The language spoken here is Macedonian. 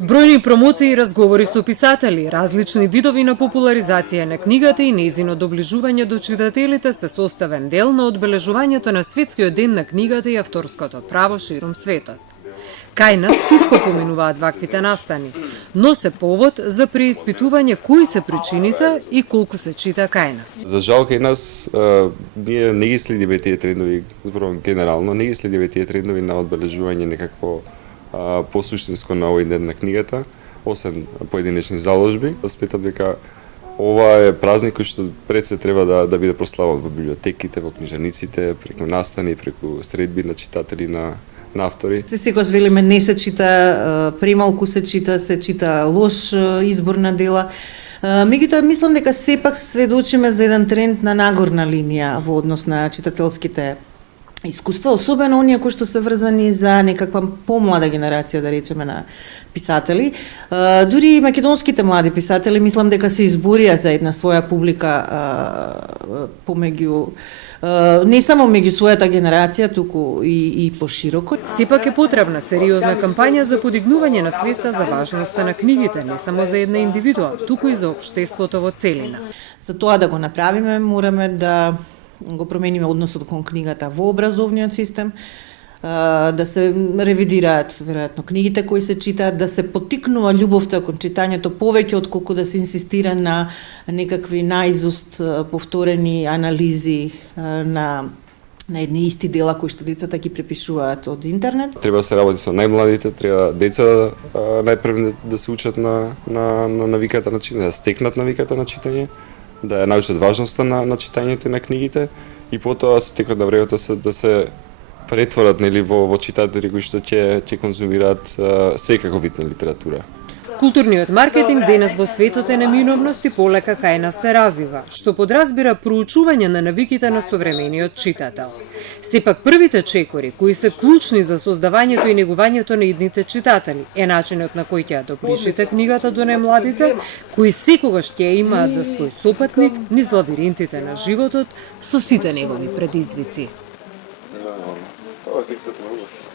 Бројни промоции и разговори со писатели, различни видови на популаризација на книгата и нејзино доближување до читателите се составен дел на одбележувањето на Светскиот ден на книгата и авторското право ширум светот. Кај нас тивко поминуваат ваквите настани, но се повод за преиспитување кои се причините и колку се чита кај нас. За жал кај нас ние не ги следиме тие трендови, зборувам генерално, не ги следиме тие трендови на одбележување некакво посуштинско на овој ден на книгата, освен поединечни заложби. Сметам дека ова е празник кој што пред се треба да биде прославен во библиотеките, во книжаниците, преку настани, преку средби на читатели на автори. Се секогаш велиме не се чита, премалку се чита лош избор на дела. Меѓутоа мислам дека сепак сведочиме за еден тренд на нагорна линија во однос на читателските искуства, особено оние кои што се врзани за некаква помлада генерација, да речеме, на писатели. Дури и македонските млади писатели мислам дека се изборија за една своја публика помеѓу не само меѓу својата генерација, туку и пошироко. Сепак е потребна сериозна кампања за подигнување на свеста за важноста на книгите, не само за една индивидуа, туку и за општеството во целина. За тоа да го направиме, мораме да го промениме односот кон книгата во образовниот систем, да се ревидираат веројатно книгите кои се читаат, да се поттикнува љубовта кон читањето повеќе отколку да се инсистира на некакви наизуст повторени анализи на едни исти дела кои што децата ги препишуваат од интернет. Треба да се работи со најмладите, треба деца најпрв да се учат на навиката на читање, да стекнат навиката на читање, да ја научат важноста на читањето и на книгите и потоа со текот на времето да се претворат нели во читатели кои што ќе конзумираат секако вид на литература. Културниот маркетинг денес во светот е неминовност и полека кај нас се развива, што подразбира проучување на навиките на современиот читател. Сепак првите чекори, кои се клучни за создавањето и негувањето на идните читатели, е начинот на кој ќе ја доближите книгата до најмладите, кои секогаш ќе ја имаат за свој сопатник низ лавиринтите на животот со сите негови предизвици. Ова текстот е